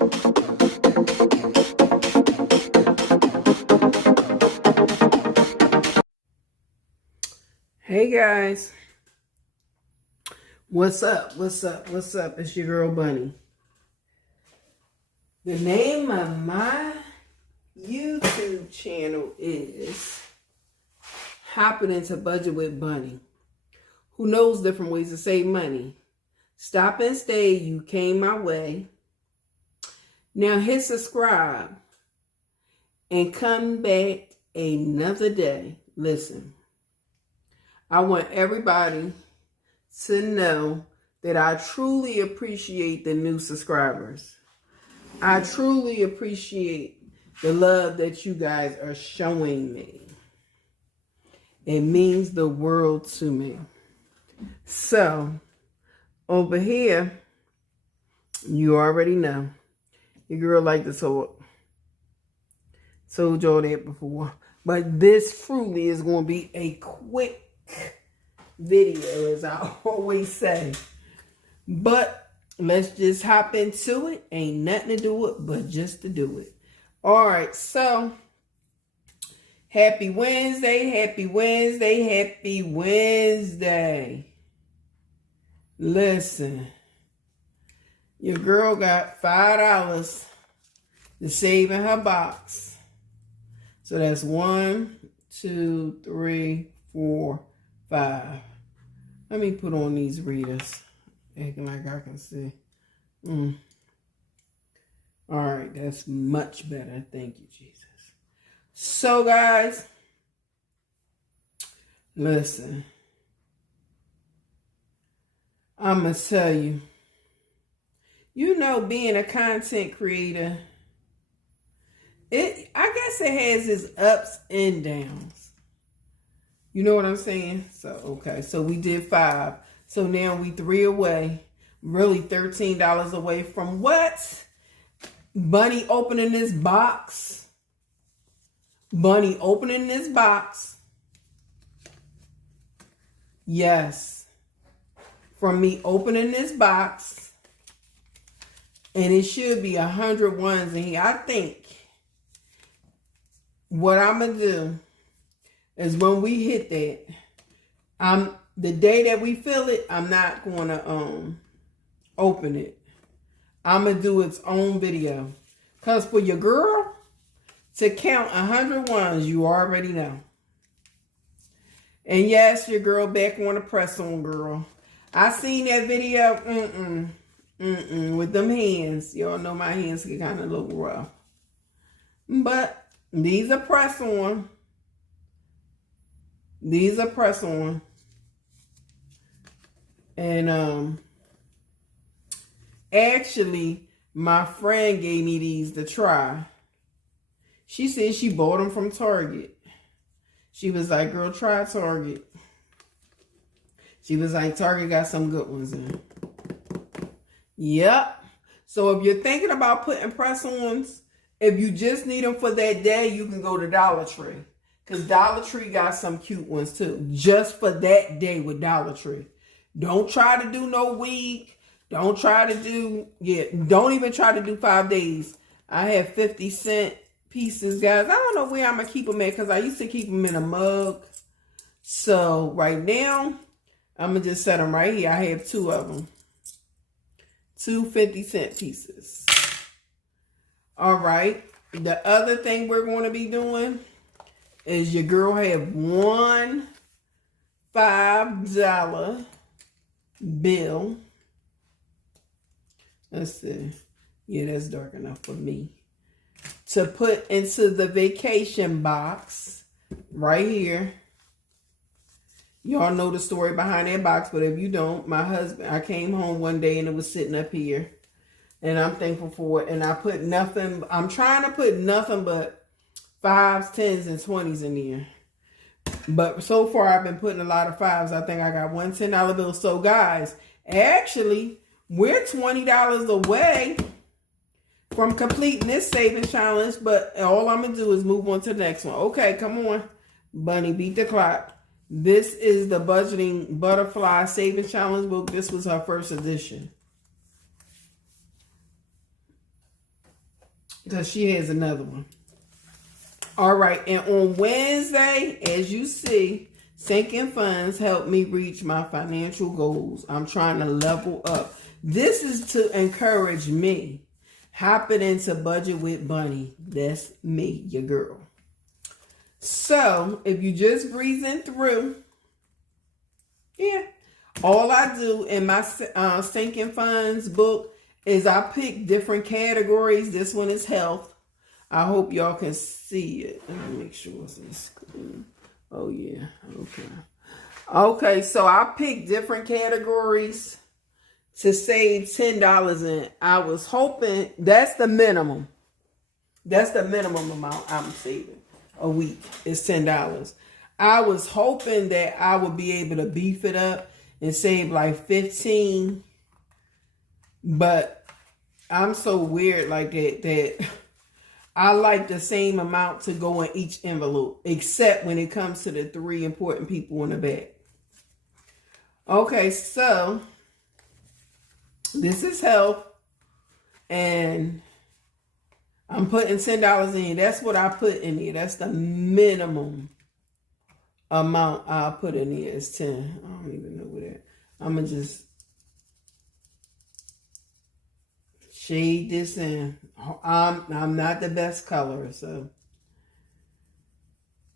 Hey guys, what's up? It's your girl Bunny. The name of my YouTube channel is Hopping Into Budget with Bunny, who knows different ways to save money. Stop and stay, you came my way. Now hit subscribe and come back another day. Listen, I want everybody to know that I truly appreciate the new subscribers. I truly appreciate the love that you guys are showing me. It means the world to me. So, over here, you already know. Your girl like to talk. Told y'all that before. But this truly is going to be a quick video, as I always say. But let's just hop into it. Ain't nothing to do it but just to do it. All right, so happy Wednesday, happy Wednesday, happy Wednesday. Listen, your girl got $5 to save in her box. So that's 1, 2, 3, 4, 5. Let me put on these readers. Acting like I can see. All right, that's much better. Thank you, Jesus. So, guys, listen. I'm going to tell you. You know, being a content creator, I guess it has its ups and downs. You know what I'm saying? So, okay. So we did 5. So now we 3 away. Really $13 away from what? Bunny opening this box. Bunny opening this box. Yes. From me opening this box. And it should be 100 ones in here. I think what I'm going to do is when we hit that, the day that we fill it, I'm not going to open it. I'm going to do its own video. Because for your girl to count 100 ones, you already know. And yes, your girl back on the press on, girl. I seen that video. With them hands. Y'all know my hands get kind of look rough. But these are press on. These are press on. And actually, my friend gave me these to try. She said she bought them from Target. She was like, girl, try Target. She was like, Target got some good ones in. Yep. So if you're thinking about putting press-ons, if you just need them for that day, you can go to Dollar Tree. Because Dollar Tree got some cute ones too. Just for that day with Dollar Tree. Don't try to do no week. Don't try to do, don't even try to do 5 days. I have 50-cent pieces, guys. I don't know where I'm going to keep them at because I used to keep them in a mug. So right now, I'm going to just set them right here. I have 2 of them. 2 50-cent pieces. All right. The other thing we're going to be doing is your girl have 1 $5 bill. Let's see. Yeah, that's dark enough for me. To put into the vacation box right here. Y'all know the story behind that box, but if you don't, my husband, I came home one day and it was sitting up here. And I'm thankful for it. And I put nothing, I'm trying to put nothing but 5s, 10s, and 20s in here. But so far, I've been putting a lot of 5s. I think I got 1 $10 bill. So guys, actually, we're $20 away from completing this savings challenge. But all I'm going to do is move on to the next one. Okay, come on. Bunny, beat the clock. This is the Budgeting Butterfly Savings Challenge book. This was our first edition. because she has another one. All right, and on Wednesday, as you see, sinking funds help me reach my financial goals. I'm trying to level up. This is to encourage me. Hopping into Budget with Bunny. That's me, your girl. So, if you just breezing through, yeah, all I do in my sinking funds book is I pick different categories. This one is health. I hope y'all can see it. Let me make sure it's in screen. Oh, yeah. Okay. Okay, so I picked different categories to save $10 in. I was hoping that's the minimum. That's the minimum amount I'm saving a week is $10. I was hoping that I would be able to beef it up and save like 15, but I'm so weird like that I like the same amount to go in each envelope, except when it comes to the 3 important people in the back. Okay, so this is health, and I'm putting $10 in. That's what I put in here. That's the minimum amount I put in here is 10. I don't even know what that. I'm gonna just shade this in. I'm not the best color, so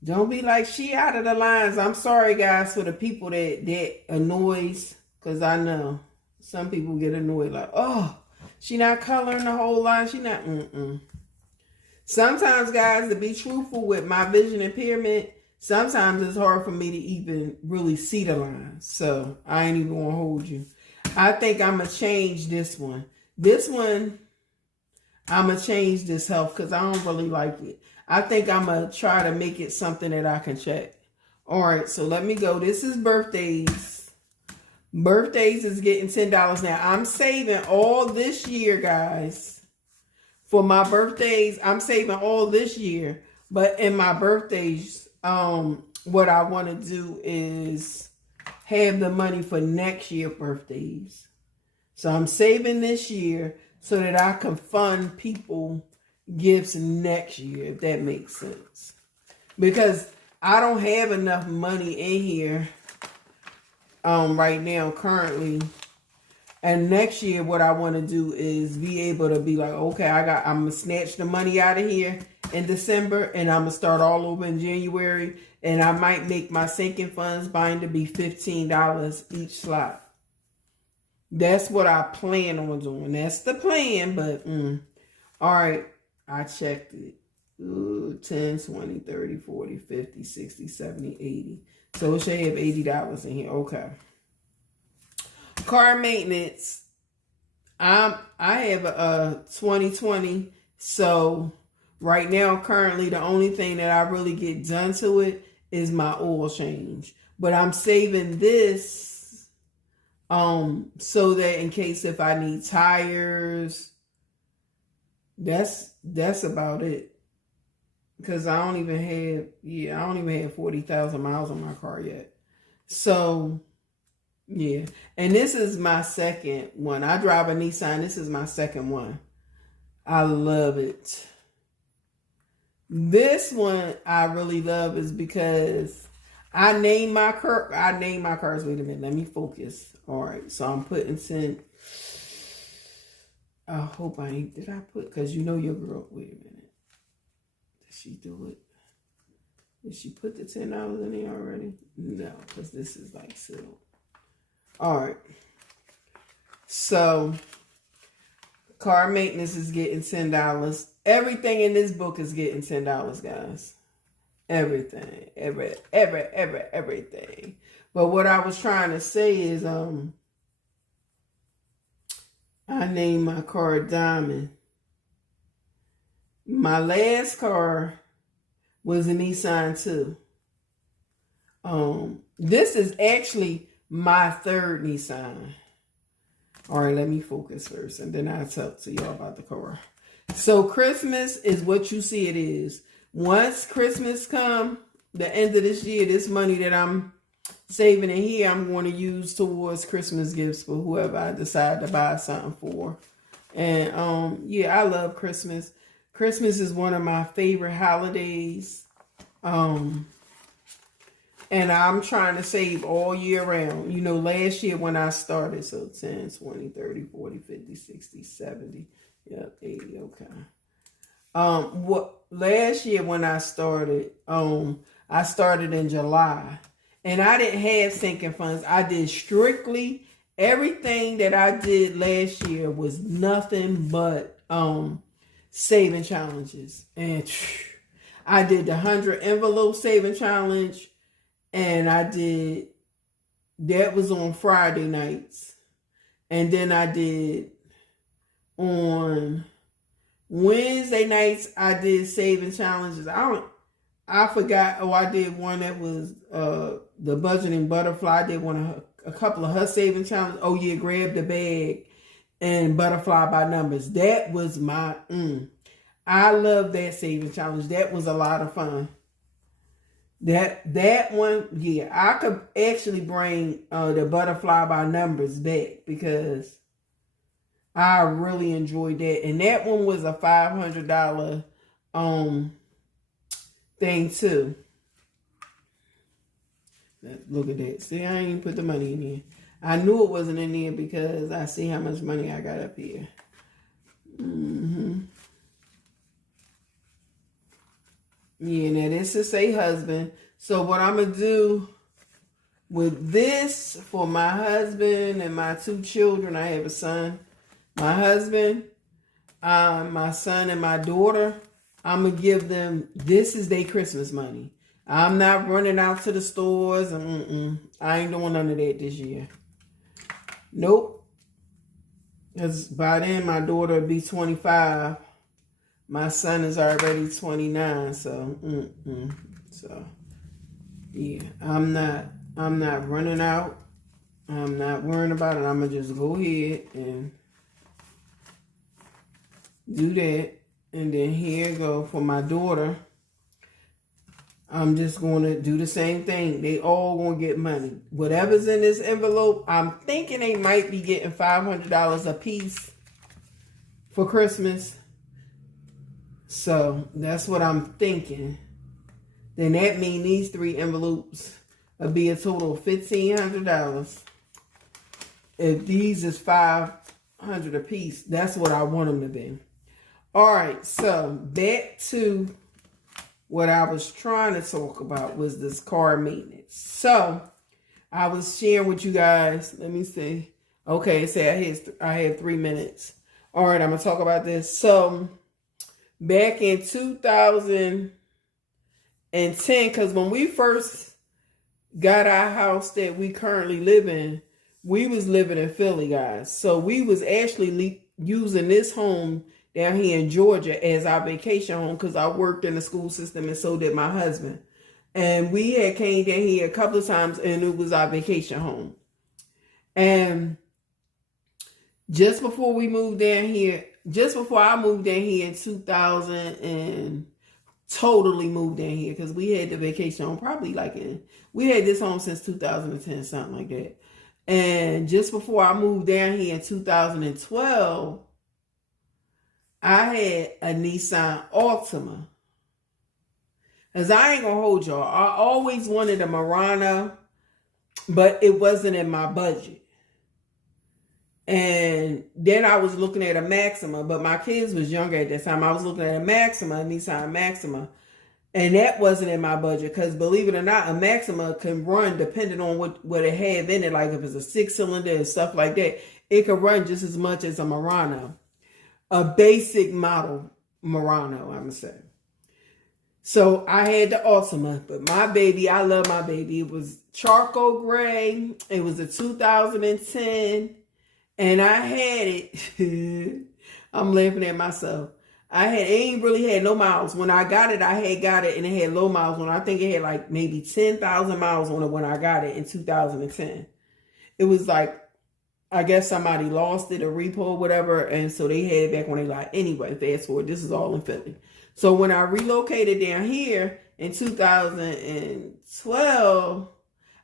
don't be like she out of the lines. I'm sorry, guys, for the people that annoys, because I know some people get annoyed like, oh, she not coloring the whole line. She not. Sometimes, guys, to be truthful with my vision impairment, sometimes it's hard for me to even really see the lines. So I ain't even gonna hold you. I think I'm gonna change this one. This one, I'm going to change this health because I don't really like it. I think I'm going to try to make it something that I can check. All right, so let me go. This is birthdays. Birthdays is getting $10 now. I'm saving all this year, guys. For my birthdays, I'm saving all this year. But in my birthdays, what I want to do is have the money for next year birthdays. So I'm saving this year so that I can fund people gifts next year, if that makes sense. Because I don't have enough money in here right now currently. And next year what I want to do is be able to be like, okay, I'm going to snatch the money out of here in December and I'm going to start all over in January. And I might make my sinking funds binder be $15 each slot. That's what I plan on doing. That's the plan, but all right, I checked it. Ooh, 10, 20, 30, 40, 50, 60, 70, 80. So it should have $80 in here. Okay. Car maintenance. I have a 2020. So right now, currently, the only thing that I really get done to it is my oil change. But I'm saving this so that in case if I need tires, that's about it. Because I don't even have 40,000 miles on my car yet. So, yeah. And this is my second one. I drive a Nissan. This is my second one. I love it. This one I really love is because I name my cars. Wait a minute. Let me focus. All right. So I'm putting I hope I ain't. Did I put? Because you know your girl. Wait a minute. Did she do it? Did she put the $10 in there already? No, because this is like sealed. All right. So car maintenance is getting $10. Everything in this book is getting $10, guys. Everything. Everything. But what I was trying to say is I named my car Diamond. My last car was a Nissan too. This is actually my third Nissan. All right, let me focus first, and then I'll talk to y'all about the car. So Christmas is what you see it is. Once Christmas come, the end of this year, this money that I'm saving in here, I'm going to use towards Christmas gifts for whoever I decide to buy something for. And yeah, I love Christmas. Christmas is one of my favorite holidays. And I'm trying to save all year round. You know, last year when I started, so 10, 20, 30, 40, 50, 60, 70, yep, 80, okay. Last year when I started in July, and I didn't have sinking funds. I did strictly everything that I did last year was nothing but saving challenges. And I did the 100 envelope saving challenge, and that was on Friday nights. And then I did on Wednesday nights, I did saving challenges. I forgot. Oh, I did one that was the budgeting butterfly. I did a couple of her saving challenges. Oh yeah, grab the bag and butterfly by numbers. That was my I love that saving challenge. That was a lot of fun. That one, yeah, I could actually bring the butterfly by numbers back because I really enjoyed that. And that one was a $500 thing too. Look at that. See, I ain't even put the money in here. I knew it wasn't in there because I see how much money I got up here. Yeah, now this is say husband. So what I'm going to do with this for my husband and my 2 children, I have a son, my husband, my son and my daughter, I'm going to give them, this is their Christmas money. I'm not running out to the stores. I ain't doing none of that this year. Nope. Because by then my daughter will be 25. My son is already 29. So, So, yeah, I'm not running out. I'm not worrying about it. I'm going to just go ahead and do that. And then here you go for my daughter. I'm just going to do the same thing. They all going to get money. Whatever's in this envelope, I'm thinking they might be getting $500 a piece for Christmas. So that's what I'm thinking. Then that means these 3 envelopes will be a total of $1,500. If these is $500 a piece, that's what I want them to be. All right, so back to what I was trying to talk about was this car maintenance. So I was sharing with you guys. Let me see. Okay, say I had 3 minutes. All right, I'm gonna talk about this. So back in 2010, because when we first got our house that we currently live in, we was living in Philly, guys. So we was actually using this home down here in Georgia as our vacation home because I worked in the school system and so did my husband. And we had came down here a couple of times and it was our vacation home. And just before I moved down here in 2000 and totally moved down here because we had the vacation home we had this home since 2010, something like that. And just before I moved down here in 2012, I had a Nissan Altima. As I ain't gonna hold y'all, I always wanted a Murano, but it wasn't in my budget. And then I was looking at a Maxima, but my kids was younger at that time. I was looking at a Nissan Maxima, and that wasn't in my budget because believe it or not, a Maxima can run depending on what it have in it. Like if it's a 6-cylinder and stuff like that, it can run just as much as a Murano. A basic model Murano, I'm going to say. So I had the Altima, but my baby, I love my baby. It was charcoal gray. It was a 2010, and I had it. I'm laughing at myself. It ain't really had no miles. When I got it, and it had low miles on it. I think it had like maybe 10,000 miles on it when I got it in 2010. It was like, I guess somebody lost it, a repo or whatever, and so they had it back when they like. Anyway, fast forward, this is all in Philly. So when I relocated down here in 2012,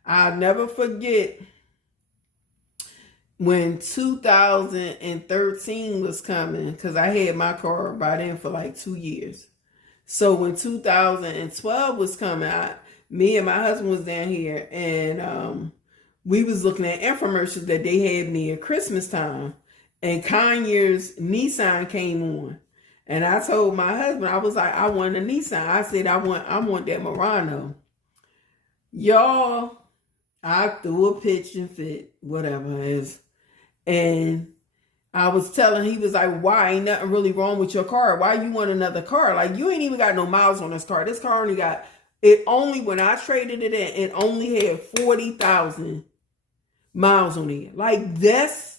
I'll never forget. when 2013 was coming, because I had my car by then for like 2 years. So when 2012 was coming, me and my husband was down here, and we was looking at infomercials that they had near Christmas time, and Kanye's Nissan came on. And I told my husband, I was like, I want a Nissan. I said, I want that Murano. Y'all, I threw a pitch and fit, whatever it is. And I was telling, he was like, why? Ain't nothing really wrong with your car. Why you want another car? Like, you ain't even got no miles on this car. This car only got, when I traded it in, it only had 40,000 miles on it. Like, that's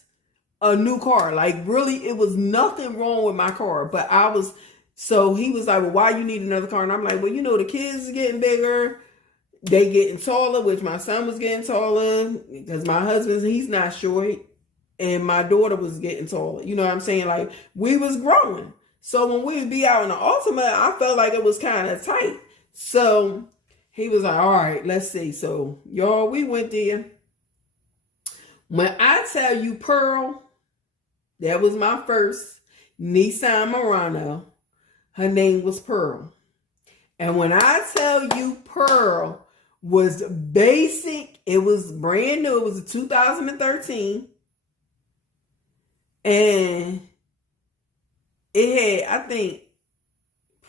a new car. Like, really, it was nothing wrong with my car. But so he was like, well, why you need another car? And I'm like, well, the kids are getting bigger. They getting taller, which my son was getting taller because my husband, he's not short. And my daughter was getting taller. You know what I'm saying? Like, we was growing. So when we would be out in the Ultimate, I felt like it was kind of tight. So he was like, all right, let's see. So, y'all, we went there. When I tell you Pearl, that was my first Nissan Murano. Her name was Pearl. And when I tell you Pearl was basic, it was brand new. It was a 2013. And it had, I think,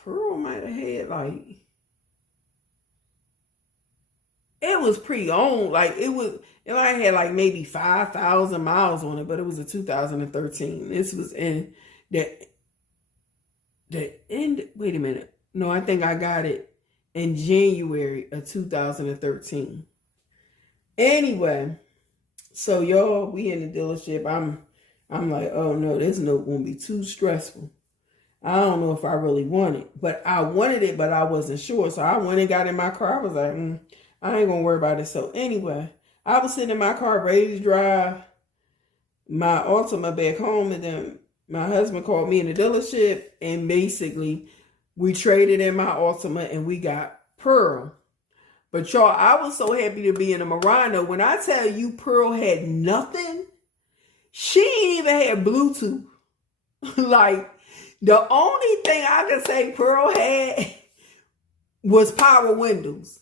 Pearl might have had like, it was pre-owned. Like, it might have had like maybe 5,000 miles on it, but it was a 2013. This was in the end. Wait a minute. No, I think I got it in January of 2013. Anyway, so y'all, we in the dealership. I'm like, oh no, this note won't be too stressful. I don't know if I really want it, but I wanted it, but I wasn't sure. So I went and got in my car. I was like, I ain't gonna worry about it. So anyway, I was sitting in my car ready to drive my Altima back home, and then my husband called me in the dealership, and basically we traded in my Altima and we got Pearl. But y'all, I was so happy to be in a Murano. When I tell you Pearl had nothing, she ain't even had Bluetooth. Like, the only thing I can say Pearl had was power windows.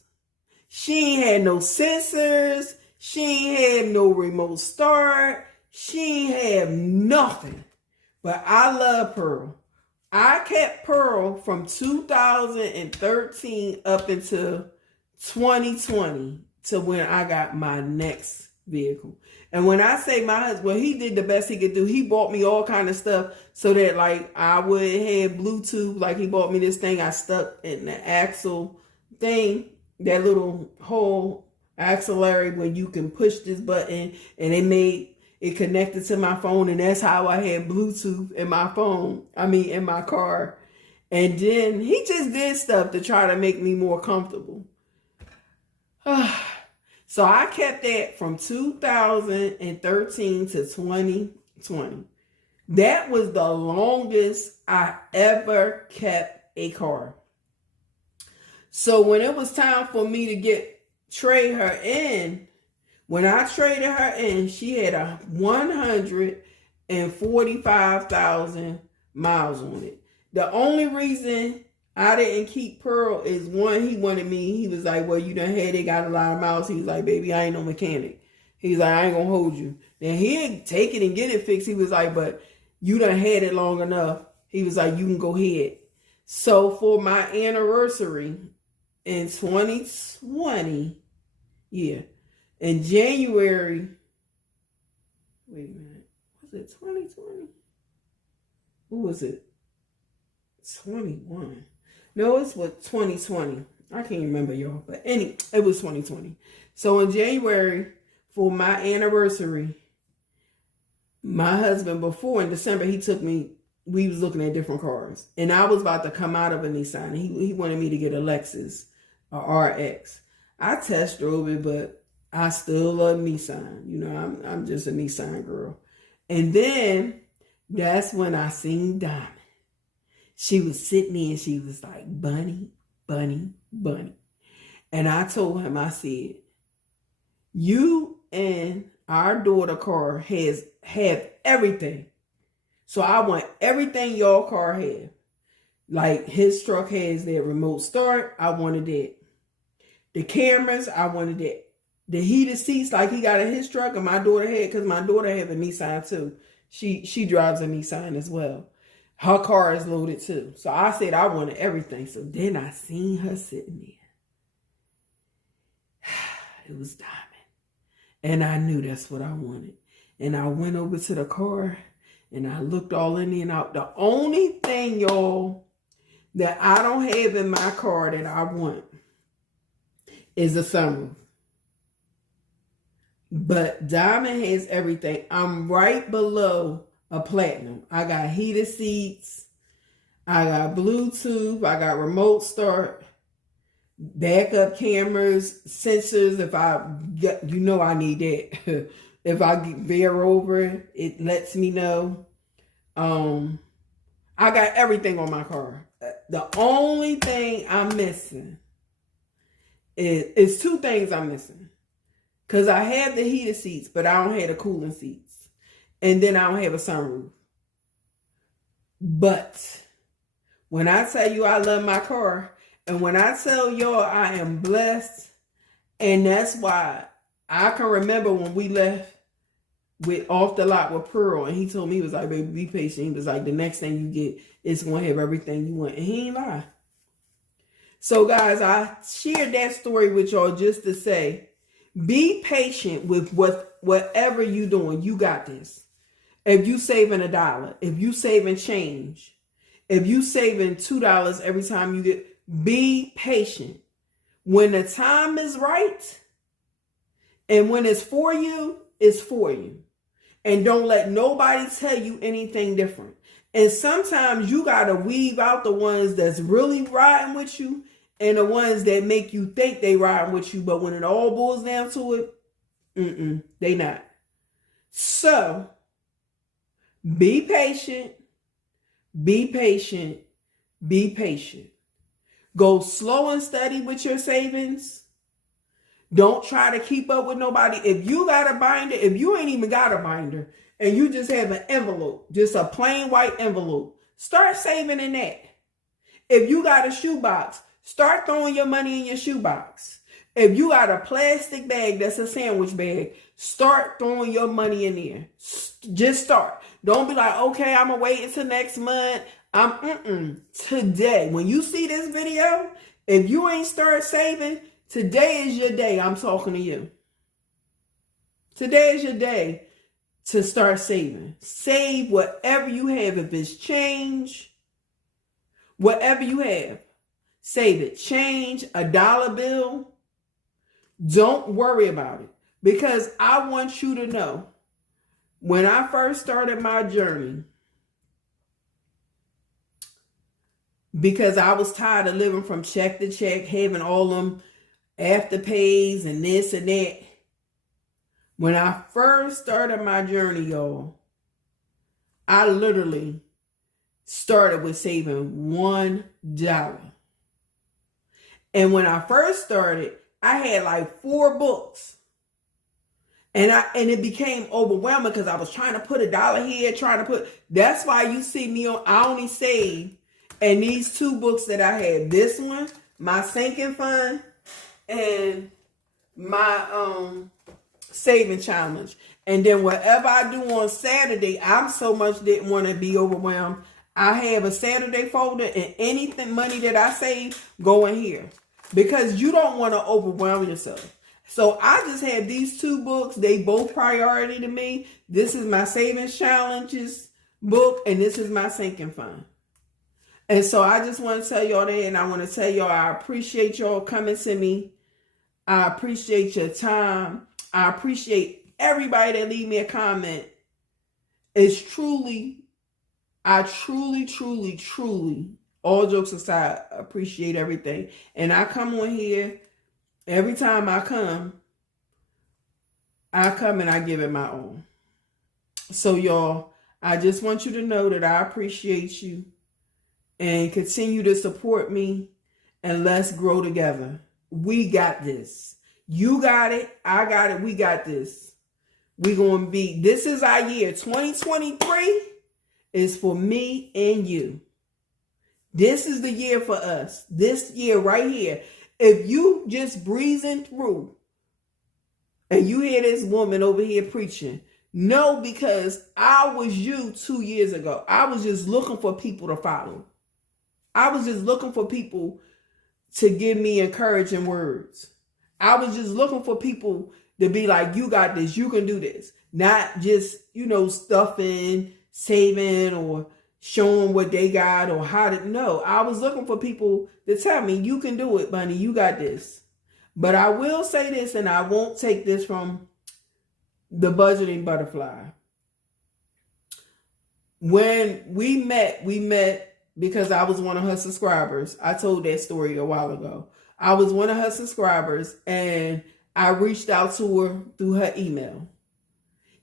She ain't had no sensors. She ain't had no remote start. She ain't had nothing. But I love Pearl. I kept Pearl from 2013 up until 2020 to when I got my next vehicle. And when I say my husband, well, he did the best he could do. He bought me all kind of stuff so that like I would have Bluetooth. Like, he bought me this thing I stuck in the axle thing, that little whole axillary when you can push this button, and it made it connected to my phone, and that's how I had Bluetooth in my phone. In my car. And then he just did stuff to try to make me more comfortable. So I kept that from 2013 to 2020. That was the longest I ever kept a car. So when it was time for me to trade her in, when I traded her in, she had 145,000 miles on it. The only reason I didn't keep Pearl is, one, he was like, well, you done had it, got a lot of miles. He was like, baby, I ain't no mechanic. He's like, I ain't gonna hold you. Then he'd take it and get it fixed. He was like, but you done had it long enough. He was like, you can go ahead. So for my anniversary in 2020, in January, wait a minute, was it 2020? Who was it? 21. No, it's what, 2020. I can't remember, y'all. But it was 2020. So in January, for my anniversary, my husband, before in December, he took me, we was looking at different cars. And I was about to come out of a Nissan. He wanted me to get a Lexus, a RX. I test drove it, but I still love Nissan. You know, I'm just a Nissan girl. And then that's when I seen Diamond. She was sitting there and she was like, Bunny, Bunny, Bunny. And I told him, I said, you and our daughter car have everything. So I want everything y'all car have. Like his truck has that remote start. I wanted that. The cameras, I wanted that. The heated seats like he got in his truck and my daughter had, because my daughter have a Nissan too. She drives a Nissan as well. Her car is loaded too. So I said I wanted everything. So then I seen her sitting there. It was diamond. And I knew that's what I wanted. And I went over to the car and I looked all in and out. The only thing, y'all, that I don't have in my car that I want is a sunroof. But diamond has everything. I'm right below a platinum. I got heated seats. I got Bluetooth. I got remote start. Backup cameras, sensors. If I get, I need that. If I veer over, it lets me know. I got everything on my car. The only thing I'm missing is two things I'm missing. Because I have the heated seats, but I don't have the cooling seats. And then I don't have a sunroof. But when I tell you I love my car, and when I tell y'all I am blessed, and that's why I can remember when we left off the lot with Pearl, and he told me, he was like, baby, be patient. He was like, the next thing you get is going to have everything you want. And he ain't lie. So guys, I shared that story with y'all just to say, be patient with whatever you doing. You got this. If you saving $1, if you saving change, if you saving $2 every time you get, be patient. When the time is right and when it's for you, it's for you. And don't let nobody tell you anything different. And sometimes you got to weave out the ones that's really riding with you and the ones that make you think they riding with you. But when it all boils down to it, they not. So be patient, be patient, be patient. Go slow and steady with your savings. Don't try to keep up with nobody. If you got a binder, if you ain't even got a binder, and you just have an envelope, just a plain white envelope, start saving in that. If you got a shoebox, start throwing your money in your shoebox. If you got a plastic bag that's a sandwich bag, start throwing your money in there. Just start. Don't be like, okay, I'm going to wait until next month. Today, when you see this video, if you ain't start saving, today is your day. I'm talking to you. Today is your day to start saving. Save whatever you have. If it's change, whatever you have, save it. Change, a dollar bill. Don't worry about it. Because I want you to know, when I first started my journey, because I was tired of living from check to check, having all them afterpays and this and that. When I first started my journey, y'all, I literally started with saving $1. And when I first started, I had like 4 books. And it became overwhelming because I was trying to put $1 here, that's why you see me I only save. And these 2 books that I had, this one, my sinking fund, and my saving challenge. And then whatever I do on Saturday, I so much didn't want to be overwhelmed. I have a Saturday folder, and anything money that I save go in here. Because you don't want to overwhelm yourself. So I just have these 2 books. They both priority to me. This is my savings challenges book, and this is my sinking fund. And so I just want to tell y'all that, and I want to tell y'all I appreciate y'all coming to me. I appreciate your time. I appreciate everybody that leave me a comment. It's truly, I truly, all jokes aside, appreciate everything. And I come on here, every time I come and I give it my all. So y'all, I just want you to know that I appreciate you. And continue to support me, and let's grow together. We got this. You got it. I got it. We got this. We're going to be, this is our year. 2023 is for me and you. This is the year for us. This year right here. If you just breezing through and you hear this woman over here preaching, no, because I was you 2 years ago. I was just looking for people to follow. I was just looking for people to give me encouraging words. I was just looking for people to be like, you got this, you can do this. Not just, stuffing, saving, or showing what they got or how to. No, I was looking for people to tell me, you can do it, Bunny, you got this. But I will say this, and I won't take this from the budgeting butterfly. When we met because I was one of her subscribers. I told that story a while ago. I was one of her subscribers, and I reached out to her through her email.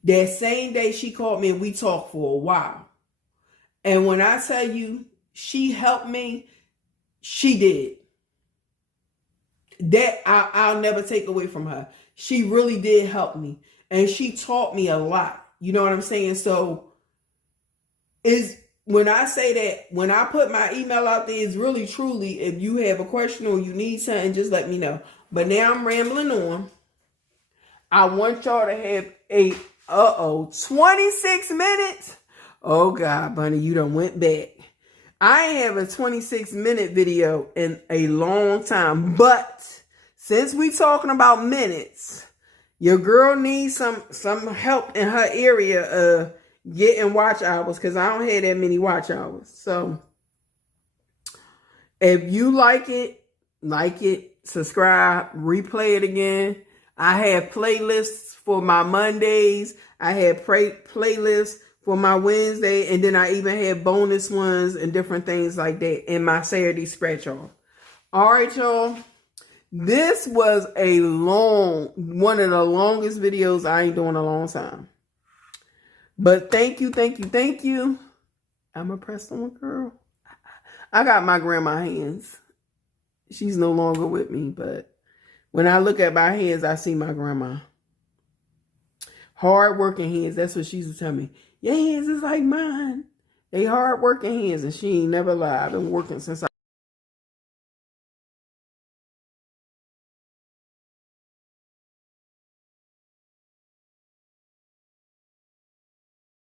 That same day she called me and we talked for a while. And when I tell you she helped me, she did. That I'll never take away from her. She really did help me. And she taught me a lot. You know what I'm saying? So when I say that, when I put my email out there, it's really truly, if you have a question or you need something, just let me know. But now I'm rambling on. I want y'all to have 26 minutes. Oh God, Bunny, you done went back. I ain't have a 26-minute video in a long time, but since we talking about minutes, your girl needs some help in her area getting watch hours, because I don't have that many watch hours. So if you like it, subscribe, replay it again. I have playlists for my Mondays. I have playlists for my Wednesday, and then I even have bonus ones and different things like that in my Saturday scratch off. All right, y'all. This was one of the longest videos I ain't doing in a long time. But thank you. I'm a pressed on girl. I got my grandma hands. She's no longer with me, but when I look at my hands, I see my grandma. Hard working hands. That's what she used to tell me. Your hands is like mine. They hard working hands, and she ain't never lied. I've been working since